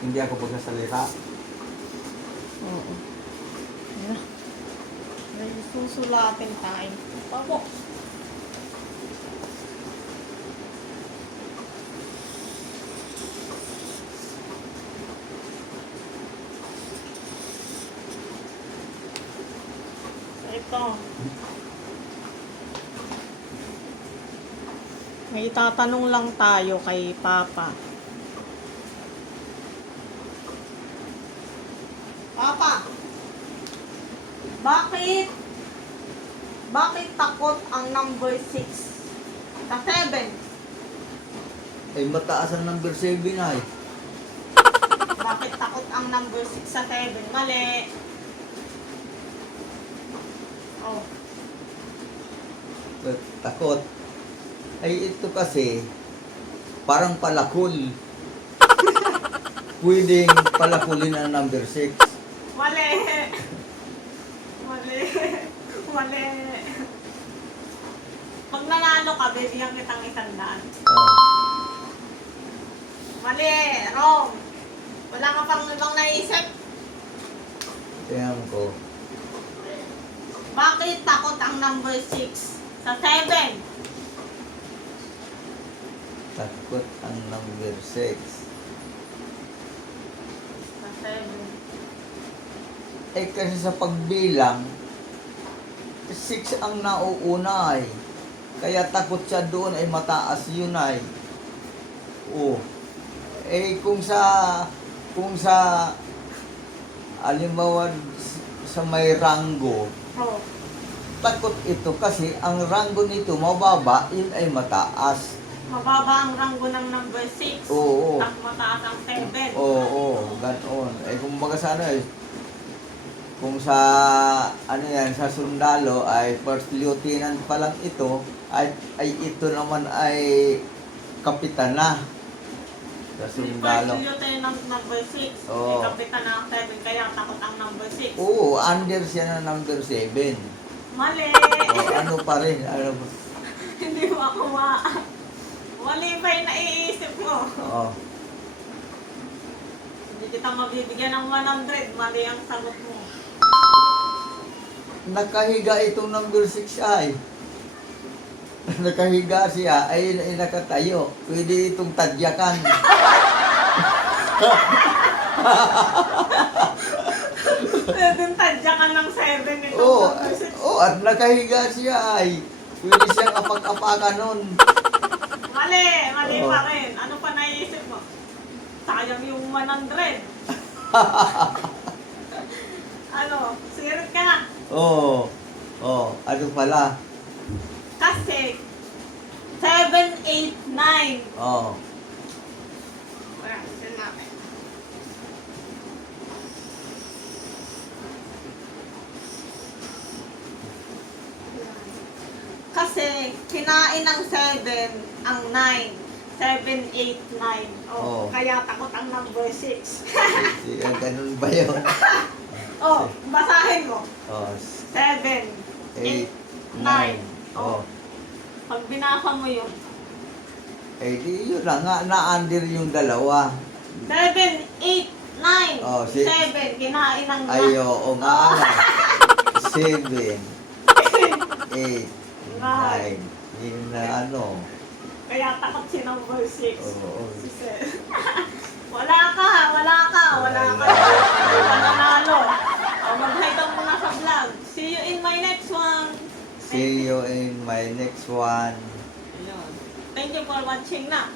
Hindi ako pagsasalita. Oo. Ayan. May susulatin tayo. Pabo. Ito. May itatanong lang tayo kay Papa. Papa, bakit bakit takot ang number 6 sa 7? Ay, mataas ang number 7 ay. Bakit takot ang number 6 sa 7? Mali. Oh, Ba't Takot. Ay, ito kasi, parang palakul. Pwedeng palakulin ang number 6. Mali. Mali. Mali. Pag nanalo ka, bibigyan kitang isang daan. Oh. Mali. Wrong. Wala ka pang ibang naisip. Tingnan ko. Bakit takot ang number 6 sa 7? Takot ang number 6. Sa 7. Eh, kasi sa pagbilang, 6 ang nauuna ay. Kaya takot siya doon ay mataas yun ay. Oh. Eh, kung sa, kung sa, alimbawa, sa may ranggo, Oh. takot ito kasi ang ranggo nito mababa, yun ay mataas. Mababa ang ranggo ng number 6. Oo. At mataas ang 7. Oo, oo, ganon. Eh kung baga sa ano eh, kung sa ano yan, sa sundalo ay first lieutenant pa lang ito, ay, ay ito naman ay kapitan na sa sundalo. First lieutenant number 6. Oo. May kapitan ng 7. Kaya takot ang number 6. Oo, under siya na number 7. Mali. O, ano pa rin, ano, Hindi mo ako ma... Mali pa yung naiisip mo. oo. Hindi kita mabibigyan ng 100. Mali ang sagot mo. Nakahiga itong number 6 ay. Nakahiga siya, ay, ay nakatayo. Pwede itong tadyakan. Pwede tadya ka ng 7 nito. Oo, oh, at nakahiga siya ay. Pwede siyang apag-apakan nun. Mali. Mali Oo. pa rin. Ano pa naiisip mo? Sayang yung 100. ano? Sirit ka na. Oo. Oh, ano pala? Kasi 7, 8, 9. Oh. Wala, yun namin. Kasi kinain ng 7 ang 9. 7, 8, 9. Oh, Oo. Kaya takot ang number 6. Si, ah, ganun ba yun? oh, basahin mo. Oh, 7, 8, 9. 9. Oh. Pag binasa mo yun. Eh, di yun na nga, na-under yung dalawa. 7, 8, 9. Oh, si- 7, kinain ng Ay, oo nga nga. 7, 8, 9. Yun na ano. Kaya takot si number 6. Oo. Si Sir. wala ka, wala ka, wala ka. Wala. Wala nanalo. O, mag-hi ka muna sa vlog. See you in my next one. See you in my next one. Ayun. Thank you for watching na.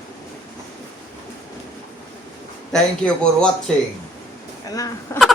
Thank you for watching. Ano?